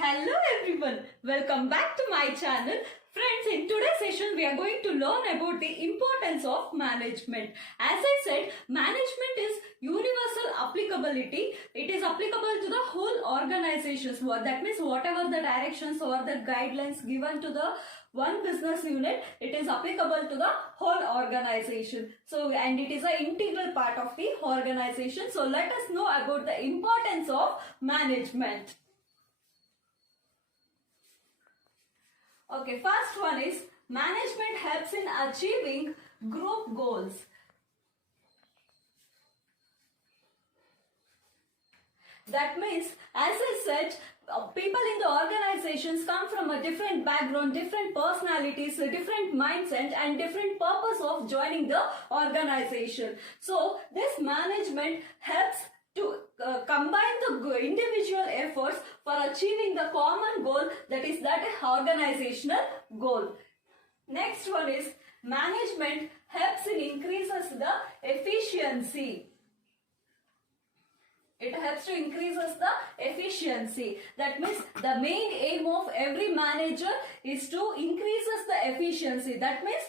Hello everyone, welcome back to my channel. Friends, in today's session we are going to learn about the importance of management. As I said, management is universal applicability. It is applicable to the whole organizations. That means whatever the directions or the guidelines given to the one business unit, it is applicable to the whole organization. And it is an integral part of the organization. So let us know about the importance of management. Okay, first one is management helps in achieving group goals. That means, as I said, people in the organizations come from a different background, different personalities, a different mindset and different purpose of joining the organization. So this management helps to combine the individual efforts for achieving the common goal, that is that organizational goal. Next one is management helps in increases the efficiency. It helps to increases the efficiency. That means the main aim of every manager is to increases the efficiency. That means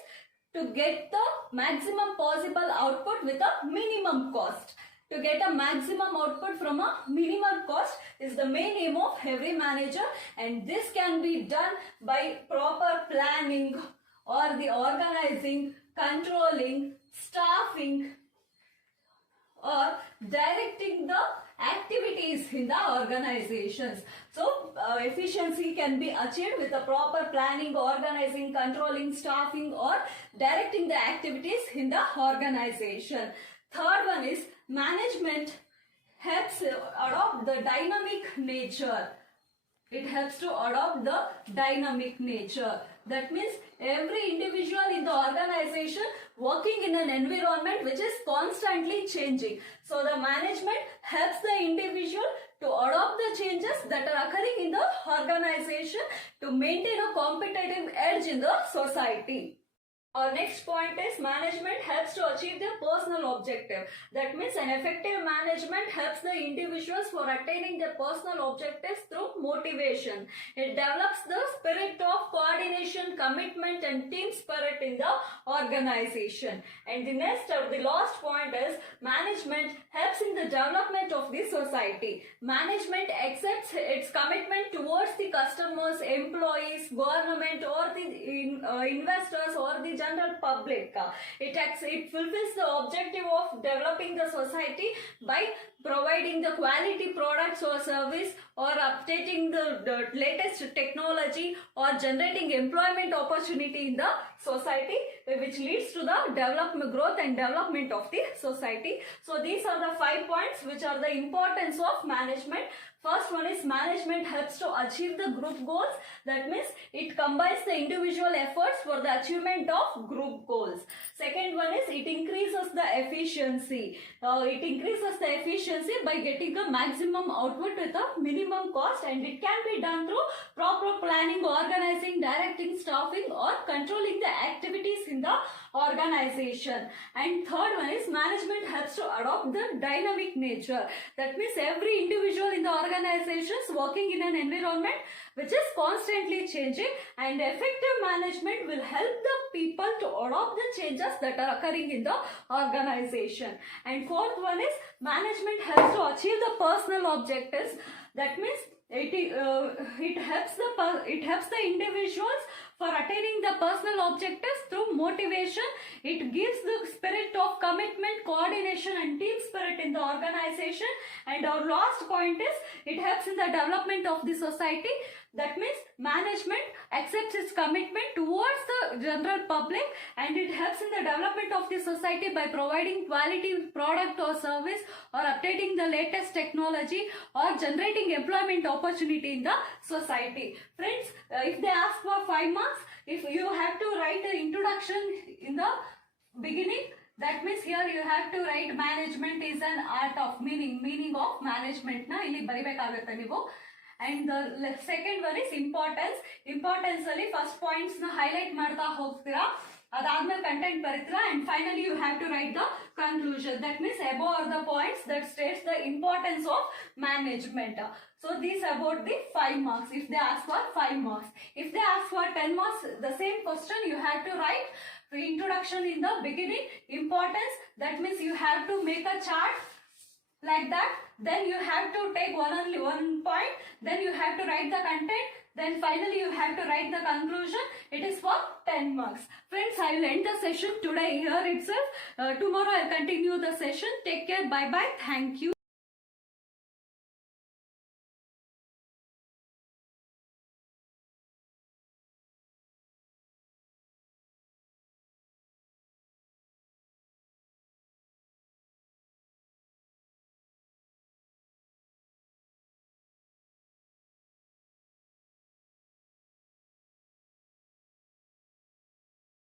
to get the maximum possible output with a minimum cost. To get a maximum output from a minimum cost is the main aim of every manager, and this can be done by proper planning or the organizing, controlling, staffing or directing the activities in the organizations. So efficiency can be achieved with a proper planning, organizing, controlling, staffing or directing the activities in the organization. Third one is management helps adopt the dynamic nature. It helps to adopt the dynamic nature. That means every individual in the organization working in an environment which is constantly changing. So the management helps the individual to adopt the changes that are occurring in the organization to maintain a competitive edge in the society. Our next point is management helps to achieve their personal objective. That means an effective management helps the individuals for attaining their personal objectives through motivation. It develops the spirit of coordination, commitment and team spirit in the organization. And the last point is management helps in the development of the society. Management accepts its commitment towards the customers, employees, government or the investors or the general public. It fulfills the objective of developing the society by providing the quality products or service or updating the latest technology or generating employment opportunity in the society, which leads to the development, growth and development of the society. So these are the 5 points which are the importance of management. First one is management helps to achieve the group goals. That means it combines the individual efforts for the achievement of group goals. Second one is it increases the efficiency. It increases the efficiency by getting a maximum output with a minimum cost, and it can be done through proper planning, organizing, directing, staffing or controlling the activities in the organization. And third one is management helps to adopt the dynamic nature. That means every individual in the organizations working in an environment which is constantly changing, and effective management will help the people to adopt the changes that are occurring in the organization. And fourth one is management helps to achieve the personal objectives. That means it helps the individuals for attaining the personal objectives through motivation. It gives the spirit of commitment, coordination and team spirit in the organization. And our last point is it helps in the development of the society. That means management accepts its commitment towards the general public, and it helps in the development of the society by providing quality product or service or updating the latest technology or generating employment opportunity in the society. Friends, if they ask for 5 marks, if you have to write the introduction in the beginning, that means here you have to write management is an art of meaning of management na ಇಲ್ಲಿ ಬರಿಬೇಕಾಗುತ್ತೆ ನೀವು. and the second one is importance ಅಲ್ಲಿ first points na highlight ಮಾಡ್ತಾ ಹೋಗ್ತೀರಾ, ಅದಾದ್ಮೇಲೆ content ಬರೀತೀರಾ, and finally you have to write the conclusion. That means above are the points that states the importance of management. So these about the 5 marks if they ask for 5 marks. If they ask for 10 marks, the same question you have to write the introduction in the beginning, importance, that means you have to make a chart like that, then you have to take only one point, then you have to write the content, then finally you have to write the conclusion. It is for 10 marks. Friends, I will end the session today here itself. Tomorrow I will continue the session. Take care. Bye bye. Thank you.